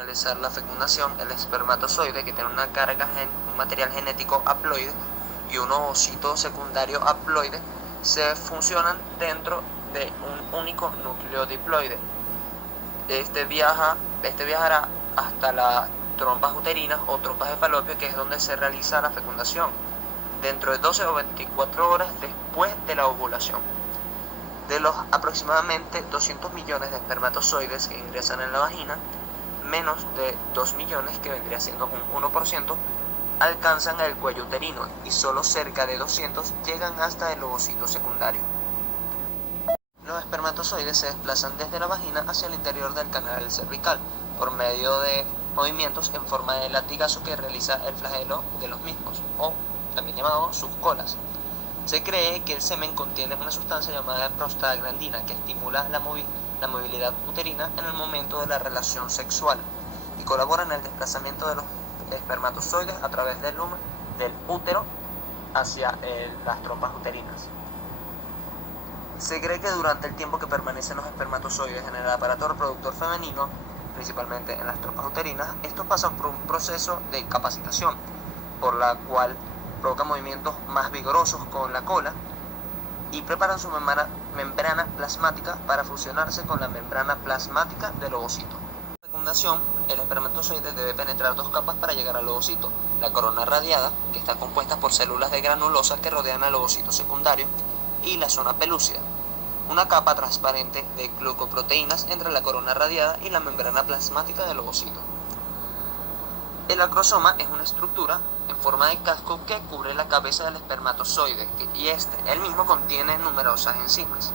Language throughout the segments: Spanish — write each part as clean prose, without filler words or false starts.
Realizar la fecundación, el espermatozoide, que tiene un material genético haploide y un ovocito secundario haploide, se fusionan dentro de un único núcleo diploide. Este viajará hasta las trompas uterinas o trompas de falopio, que es donde se realiza la fecundación, dentro de 12 o 24 horas después de la ovulación. De los aproximadamente 200 millones de espermatozoides que ingresan en la vagina, menos de 2 millones, que vendría siendo un 1%, alcanzan el cuello uterino y solo cerca de 200 llegan hasta el ovocito secundario. Los espermatozoides se desplazan desde la vagina hacia el interior del canal cervical por medio de movimientos en forma de latigazo que realiza el flagelo de los mismos, o también llamado sus colas. Se cree que el semen contiene una sustancia llamada prostaglandina que estimula la movilidad uterina en el momento de la relación sexual y colabora en el desplazamiento de los espermatozoides a través del útero hacia las trompas uterinas. Se cree que durante el tiempo que permanecen los espermatozoides en el aparato reproductor femenino, principalmente en las trompas uterinas, estos pasan por un proceso de capacitación, por la cual provocan movimientos más vigorosos con la cola y preparan su membrana plasmática para fusionarse con la membrana plasmática del ovocito. En la fecundación, el espermatozoide debe penetrar 2 capas para llegar al ovocito: la corona radiada, que está compuesta por células de granulosa que rodean al ovocito secundario, y la zona pelúcida, una capa transparente de glucoproteínas entre la corona radiada y la membrana plasmática del ovocito. El acrosoma es una estructura en forma de casco que cubre la cabeza del espermatozoide y el mismo contiene numerosas enzimas.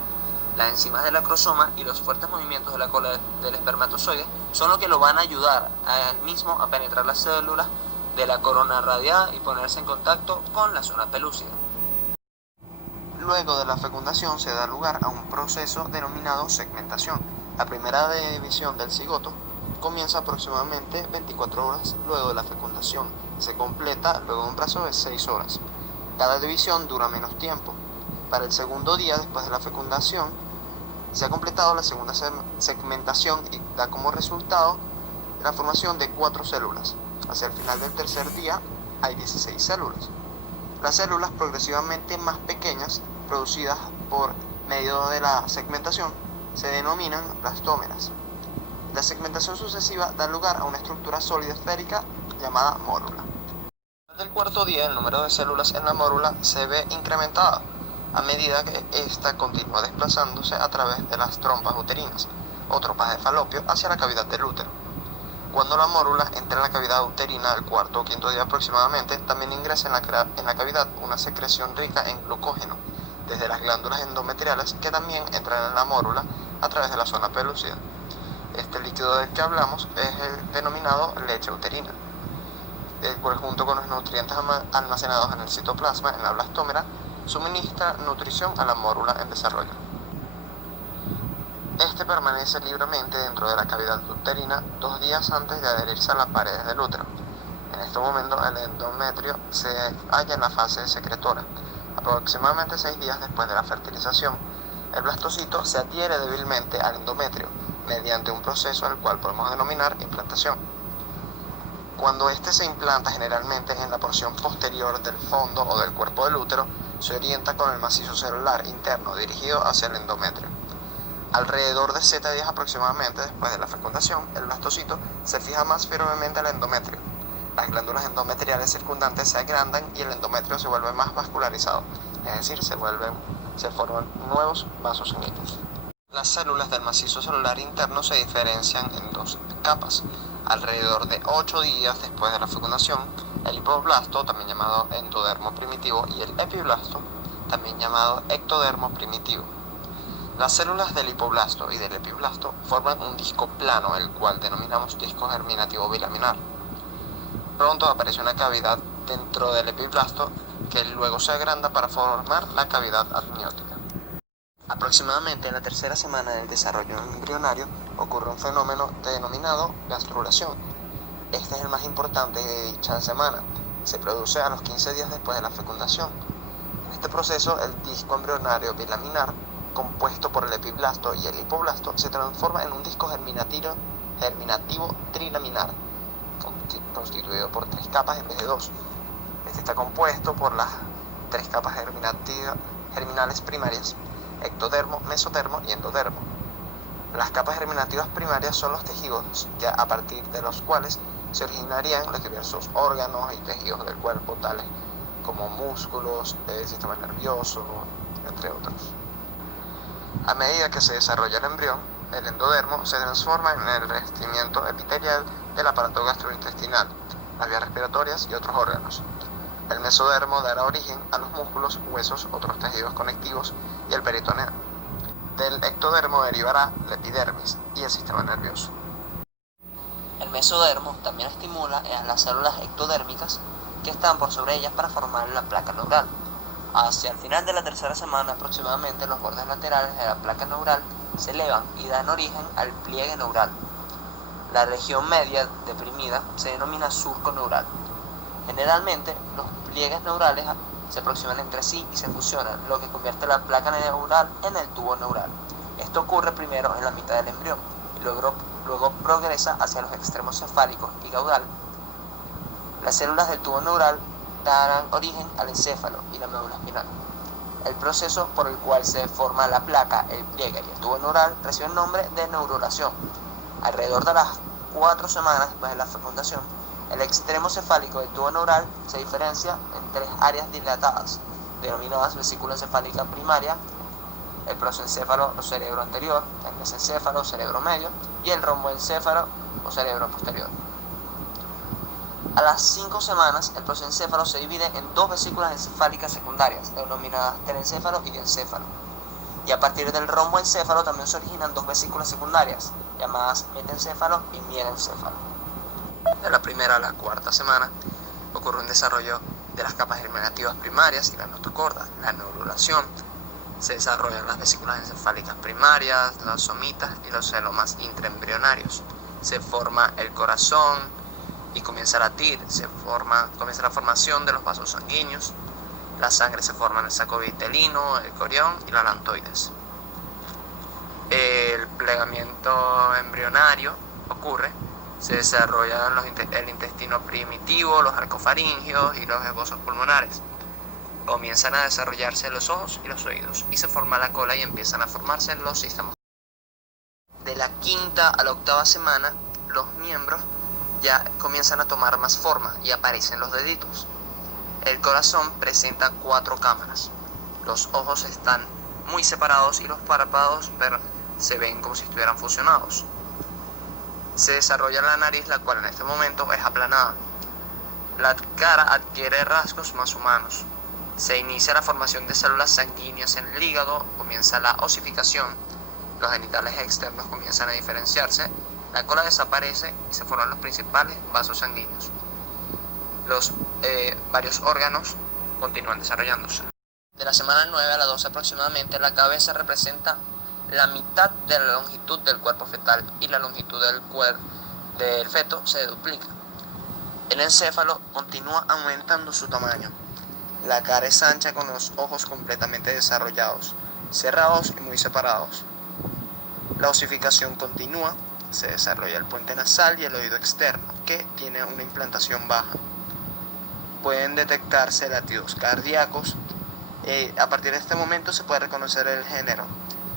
Las enzimas del acrosoma y los fuertes movimientos de la cola del espermatozoide son lo que lo van a ayudar al mismo a penetrar las células de la corona radiada y ponerse en contacto con la zona pelúcida. Luego de la fecundación se da lugar a un proceso denominado segmentación. La primera división del cigoto comienza aproximadamente 24 horas luego de la fecundación. Se completa luego de un plazo de 6 horas. Cada división dura menos tiempo. Para el segundo día después de la fecundación, se ha completado la segunda segmentación y da como resultado la formación de 4 células. Hacia el final del tercer día hay 16 células. Las células progresivamente más pequeñas, producidas por medio de la segmentación, se denominan blastómeras. La segmentación sucesiva da lugar a una estructura sólida esférica llamada mórula. Durante el cuarto día, el número de células en la mórula se ve incrementado a medida que ésta continúa desplazándose a través de las trompas uterinas o trompas de falopio hacia la cavidad del útero. Cuando la mórula entra en la cavidad uterina del cuarto o quinto día aproximadamente, también ingresa en la cavidad una secreción rica en glucógeno desde las glándulas endometriales, que también entran en la mórula a través de la zona pelúcida. Este líquido del que hablamos es el denominado leche uterina, el cual, junto con los nutrientes almacenados en el citoplasma, en la blastómera, suministra nutrición a la mórula en desarrollo. Este permanece libremente dentro de la cavidad uterina 2 días antes de adherirse a las paredes del útero. En este momento, el endometrio se halla en la fase secretora. Aproximadamente 6 días después de la fertilización, el blastocito se adhiere débilmente al endometrio mediante un proceso el cual podemos denominar implantación. Cuando este se implanta generalmente en la porción posterior del fondo o del cuerpo del útero, se orienta con el macizo celular interno dirigido hacia el endometrio. Alrededor de 7 días aproximadamente después de la fecundación, el blastocito se fija más firmemente al endometrio. Las glándulas endometriales circundantes se agrandan y el endometrio se vuelve más vascularizado, es decir, se forman nuevos vasos sanguíneos. Las células del macizo celular interno se diferencian en 2 capas. Alrededor de 8 días después de la fecundación, el hipoblasto, también llamado endodermo primitivo, y el epiblasto, también llamado ectodermo primitivo. Las células del hipoblasto y del epiblasto forman un disco plano, el cual denominamos disco germinativo bilaminar. Pronto aparece una cavidad dentro del epiblasto que luego se agranda para formar la cavidad amniótica. Aproximadamente en la tercera semana del desarrollo embrionario ocurre un fenómeno denominado gastrulación. Este es el más importante de dicha semana. Se produce a los 15 días después de la fecundación. En este proceso, el disco embrionario bilaminar, compuesto por el epiblasto y el hipoblasto, se transforma en un disco germinativo trilaminar, constituido por 3 capas en vez de 2. Este está compuesto por las 3 capas germinales primarias: ectodermo, mesodermo y endodermo. Las capas germinativas primarias son los tejidos ya a partir de los cuales se originarían los diversos órganos y tejidos del cuerpo, tales como músculos, el sistema nervioso, entre otros. A medida que se desarrolla el embrión, el endodermo se transforma en el revestimiento epitelial del aparato gastrointestinal, las vías respiratorias y otros órganos. El mesodermo dará origen a los músculos, huesos, otros tejidos conectivos y el peritoneo. Del ectodermo derivará la epidermis y el sistema nervioso. El mesodermo también estimula a las células ectodérmicas que están por sobre ellas para formar la placa neural. Hacia el final de la tercera semana aproximadamente, los bordes laterales de la placa neural se elevan y dan origen al pliegue neural. La región media deprimida se denomina surco neural. Generalmente, los pliegues neurales se aproximan entre sí y se fusionan, lo que convierte la placa neural en el tubo neural. Esto ocurre primero en la mitad del embrión y luego progresa hacia los extremos cefálicos y caudal. Las células del tubo neural darán origen al encéfalo y la médula espinal. El proceso por el cual se forma la placa, el pliegue y el tubo neural recibe el nombre de neurulación. Alrededor de las 4 semanas después de la fecundación, el extremo cefálico del tubo neural se diferencia en 3 áreas dilatadas, denominadas vesícula encefálica primaria, el prosencéfalo o cerebro anterior, el mesencéfalo o cerebro medio y el romboencéfalo o cerebro posterior. A las 5 semanas, el prosencéfalo se divide en 2 vesículas encefálicas secundarias, denominadas terencéfalo y diencéfalo. Y a partir del romboencéfalo también se originan 2 vesículas secundarias, llamadas metencéfalo y mielencéfalo. De la primera a la 4ª semana ocurre un desarrollo de las capas germinativas primarias y la notocorda, la neurulación. Se desarrollan las vesículas encefálicas primarias, las somitas y los celomas intraembrionarios. Se forma el corazón y comienza a latir, comienza la formación de los vasos sanguíneos. La sangre se forma en el saco vitelino, el corión y la lantoides. El plegamiento embrionario ocurre. Se desarrollan el intestino primitivo, los arcofaringios y los esbozos pulmonares. Comienzan a desarrollarse los ojos y los oídos y se forma la cola y empiezan a formarse los sistemas. De la 5ª a la 8ª semana, los miembros ya comienzan a tomar más forma y aparecen los deditos. El corazón presenta 4 cámaras. Los ojos están muy separados y los párpados se ven como si estuvieran fusionados. Se desarrolla la nariz, la cual en este momento es aplanada. La cara adquiere rasgos más humanos. Se inicia la formación de células sanguíneas en el hígado, comienza la osificación, los genitales externos comienzan a diferenciarse, la cola desaparece y se forman los principales vasos sanguíneos. Los varios órganos continúan desarrollándose. De la semana 9 a la 12 aproximadamente, la cabeza representa la mitad de la longitud del cuerpo fetal y la longitud del feto se duplica. El encéfalo continúa aumentando su tamaño. La cara es ancha con los ojos completamente desarrollados, cerrados y muy separados. La osificación continúa, se desarrolla el puente nasal y el oído externo, que tiene una implantación baja. Pueden detectarse latidos cardíacos. A partir de este momento se puede reconocer el género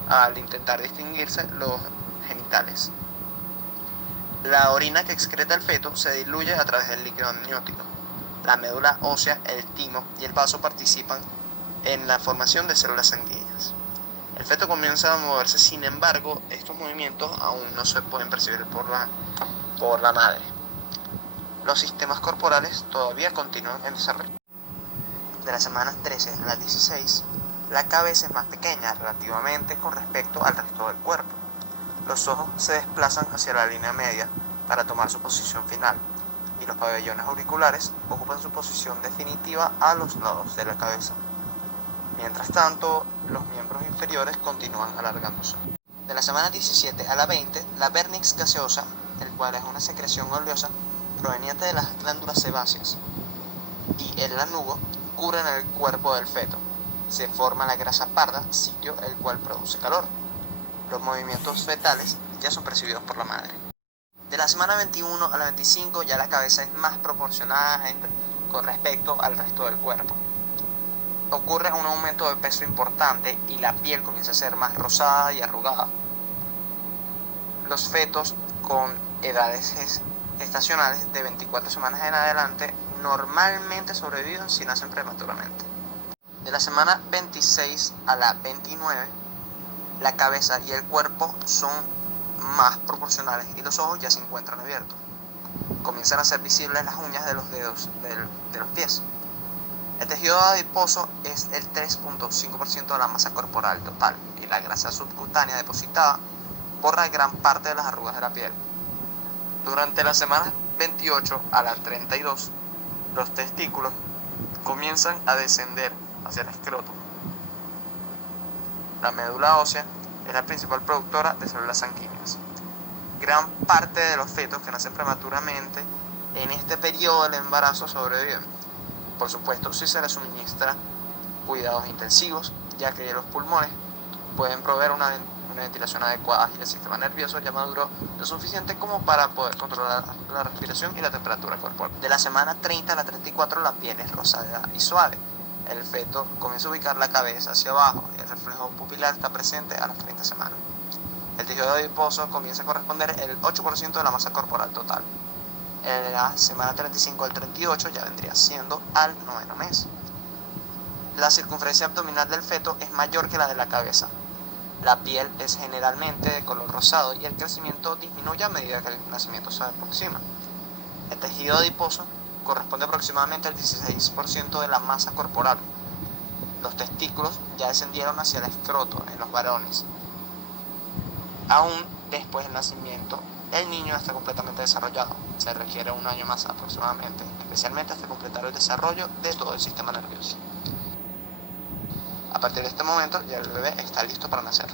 al intentar distinguirse los genitales. La orina que excreta el feto se diluye a través del líquido amniótico. La médula ósea, el timo y el vaso participan en la formación de células sanguíneas. El feto comienza a moverse, sin embargo, estos movimientos aún no se pueden percibir por la madre. Los sistemas corporales todavía continúan en desarrollo. De las semanas 13 a las 16, la cabeza es más pequeña relativamente con respecto al resto del cuerpo. Los ojos se desplazan hacia la línea media para tomar su posición final, y los pabellones auriculares ocupan su posición definitiva a los lados de la cabeza. Mientras tanto, los miembros inferiores continúan alargándose. De la semana 17 a la 20, la vernix gaseosa, el cual es una secreción oleosa proveniente de las glándulas sebáceas, y el lanugo cubren el cuerpo del feto. Se forma la grasa parda, sitio el cual produce calor. Los movimientos fetales ya son percibidos por la madre. De la semana 21 a la 25 ya la cabeza es más proporcionada con respecto al resto del cuerpo. Ocurre un aumento de peso importante y la piel comienza a ser más rosada y arrugada. Los fetos con edades gestacionales de 24 semanas en adelante normalmente sobreviven si nacen prematuramente. De la semana 26 a la 29, la cabeza y el cuerpo son más proporcionales y los ojos ya se encuentran abiertos. Comienzan a ser visibles las uñas de los dedos de los pies. El tejido adiposo es el 3.5% de la masa corporal total y la grasa subcutánea depositada borra gran parte de las arrugas de la piel. Durante la semana 28 a la 32, los testículos comienzan a descender hacia el escroto. La médula ósea es la principal productora de células sanguíneas. Gran parte de los fetos que nacen prematuramente en este periodo del embarazo sobreviven. Por supuesto, si se les suministra cuidados intensivos, ya que los pulmones pueden proveer una ventilación adecuada y el sistema nervioso ya maduró lo suficiente como para poder controlar la respiración y la temperatura corporal. De la semana 30 a la 34 la piel es rosada y suave. El feto comienza a ubicar la cabeza hacia abajo y el reflejo pupilar está presente a las 30 semanas. El tejido adiposo comienza a corresponder el 8% de la masa corporal total. En la semana 35 al 38 ya vendría siendo al 9º mes. La circunferencia abdominal del feto es mayor que la de la cabeza. La piel es generalmente de color rosado y el crecimiento disminuye a medida que el nacimiento se aproxima. El tejido adiposo corresponde aproximadamente al 16% de la masa corporal. Los testículos ya descendieron hacia el escroto en los varones. Aún después del nacimiento, el niño está completamente desarrollado. Se requiere un año más aproximadamente, especialmente hasta completar el desarrollo de todo el sistema nervioso. A partir de este momento ya el bebé está listo para nacer.